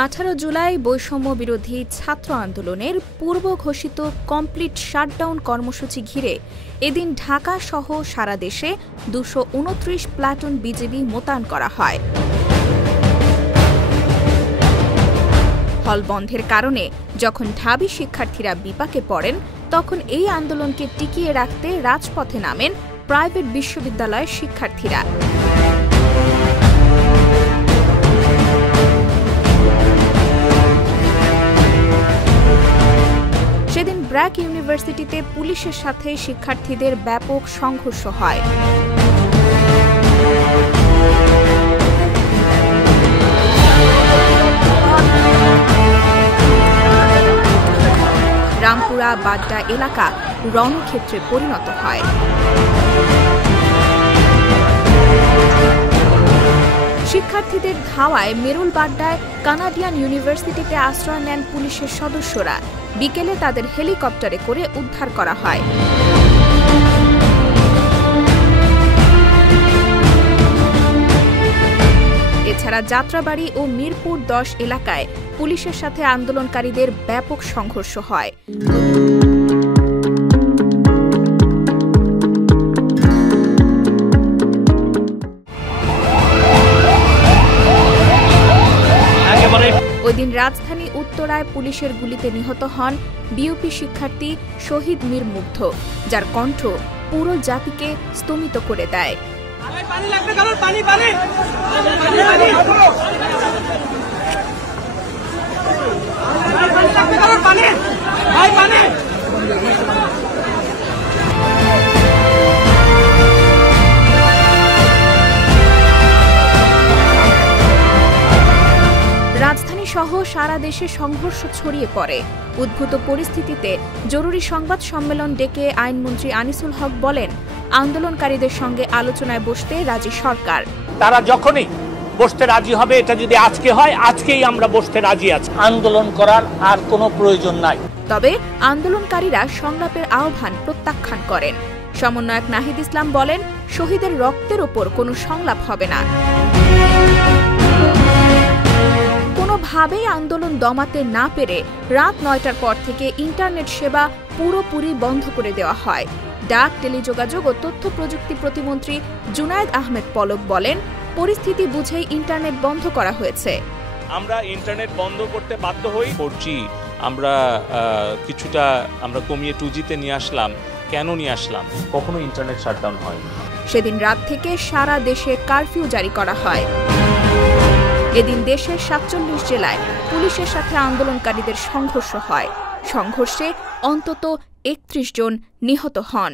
18 জুলাই বৈষম্য বিরোধী ছাত্র আন্দোলনের পূর্ব ঘোষিত কমপ্লিট শাটডাউন কর্মসূচি ঘিরে এদিন ঢাকা সহ সারা দেশে 229 প্লাটুন বিজিবি মোতায়েন করা হয়। হল বন্ধের কারণে যখন ঢাবি শিক্ষার্থীরা বিপাকে পড়েন, তখন এই আন্দোলনকে টিকিয়ে রাখতে রাজপথে নামেন প্রাইভেট বিশ্ববিদ্যালয়ের শিক্ষার্থীরা। সেদিন ব্র্যাক ইউনিভার্সিটিতে পুলিশের সাথে শিক্ষার্থীদের ব্যাপক সংঘর্ষ হয়। রামপুরা বাড্ডা এলাকা রণক্ষেত্রে পরিণত হয়। শিক্ষার্থীদের ধাওয়ায় মেরুল বাড্ডায় কানাডিয়ান ইউনিভার্সিটিতে আশ্রয় নেন পুলিশের সদস্যরা। বিকেলে তাদের হেলিকপ্টারে করে উদ্ধার করা হয়। এছাড়া যাত্রাবাড়ি ও মিরপুর 10 এলাকায় পুলিশের সাথে আন্দোলনকারীদের ব্যাপক সংঘর্ষ হয়। ওই দিন রাজধানী উত্তরায় পুলিশের গুলিতে নিহত হন বিউপি শিক্ষার্থী শহীদ মীর মুগ্ধ, যার কণ্ঠ পুরো জাতিকে স্তম্ভিত করে দেয়। রাজধানী সহ সারা দেশে সংঘর্ষ ছড়িয়ে পড়ে। উদ্ভূত পরিস্থিতিতে জরুরি সংবাদ সম্মেলন ডেকে আইনমন্ত্রী আনিসুল হক বলেন, আন্দোলনকারীদের সঙ্গে আলোচনায় বসতে রাজি সরকার। তারা যখনই বসতে রাজি হবে, এটা যদি আজকে হয়, আজকেই আমরা বসতে রাজি আছি। আন্দোলন করার আর কোনো প্রয়োজন নাই। তবে আন্দোলনকারীরা সংলাপের আহ্বান প্রত্যাখ্যান করেন। সমন্বয়ক নাহিদ ইসলাম বলেন, শহীদের রক্তের ওপর কোনো সংলাপ হবে না। কোনোভাবেই আন্দোলন দমাতে না পেরে রাত 9টার পর থেকে ইন্টারনেট সেবা পুরোপুরি বন্ধ করে দেওয়া হয়। ডাক, টেলিযোগাযোগ ও তথ্য প্রযুক্তি প্রতিমন্ত্রী জুনায়েদ আহমেদ পলক বলেন, পরিস্থিতি বুঝেই ইন্টারনেট বন্ধ করা হয়েছে। আমরা ইন্টারনেট বন্ধ করতে বাধ্য হই। 4G আমরা কিছুটা কমিয়ে 2Gতে নিয়ে আসলাম। কেন নিয়ে আসলাম? কখনো ইন্টারনেট শাটডাউন হয়। সেদিন রাত থেকে সারা দেশে কারফিউ জারি করা হয়। এদিন দেশের 47 জেলায় পুলিশের সাথে আন্দোলনকারীদের সংঘর্ষ হয়। সংঘর্ষে অন্তত 31 জন নিহত হন।